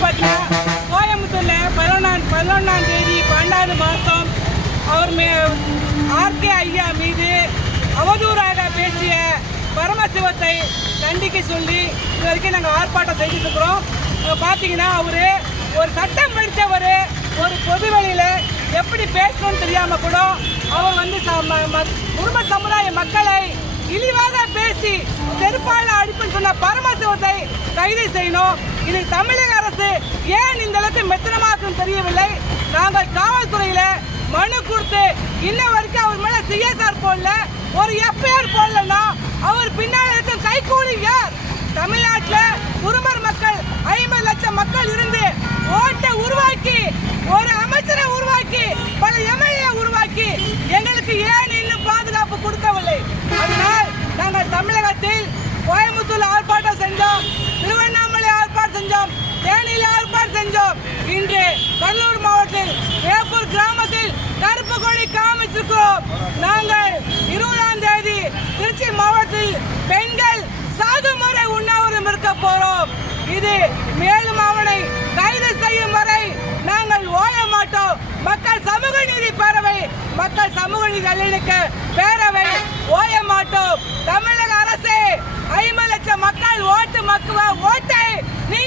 பாதிக்கப்பட்ட கோயம்புத்தூர்ல 11ஆம் தேதி 12 மாதம் அவர் ஆர்கே ஐயா மீது அவதூறாக பேசிய பரமசிவத்தை கண்டிக்க சொல்லி இது வரைக்கும் நாங்கள் ஆர்ப்பாட்டம் செய்துட்டு இருக்கிறோம். பார்த்தீங்கன்னா அவரு ஒரு சட்டம் படித்தவர் ஒரு பொது வெளியில் எப்படி பேசணும்னு தெரியாமல் கூட அவர் வந்து குடும்ப சமுதாய மக்களை இழிவாக பேசி செருப்பால அடிப்புன்னு சொன்ன பரமசிவத்தை கைது செய்யணும். இது தமிழக அரசு ஏன் இந்த அளவுக்கு மெத்தனமாக்கும் தெரியவில்லை. நாங்கள் காவல்துறையில மனு கொடுத்து இன்ன வரைக்கும் அவர் மேல சிஎஸ்ஆர் போடல, ஒரு எஃப்ஐஆர் போடலன்னா அவர் பின்னால் இருக்கும் கைகூலி யார்? தமிழ்நாட்டில் குருமர் மக்கள் 50 லட்சம் மக்கள் இருந்து ஓட்டை உருவாக்கி ஒரு அமைச்சரை உருவாக்கி பல எம்எல்ஏ உருவாக்கி எங்களுக்கு ஏன் இன்னும் பாதுகாப்பு கொடுக்கவில்லை? அதனால் நாங்கள் தமிழகத்தில் கோயம்புத்தூர் ஆர்ப்பாட்டம் செஞ்சோம், திருவண்ணாமலை ஆர்ப்பாட்டம் செஞ்சோம், தேனியில் ஆர்ப்பாட்டம் செஞ்சோம். இன்று கடலூர் மாவட்டத்தில் வேப்பூர் கிராமத்தில் கருப்பு கொடி காமிச்சிருக்கிறோம். நாங்கள் 20ஆம் தேதி திருச்சி மாவட்டத்தில் பெண்கள் சாகுமுறை உண்ணாவிரதம் இருக்க போறோம். இது மேலும் அவனை கைது செய்யும் வரை நாங்கள் ஓய மாட்டோம். மக்கள் சமூக நீதி பேரவை, மக்கள் சமூக நீதி நல்லிணக்க பேரவை ஓய மாட்டோம். தமிழக அரசு 50 லட்சம் மக்கள் ஓட்டை நீ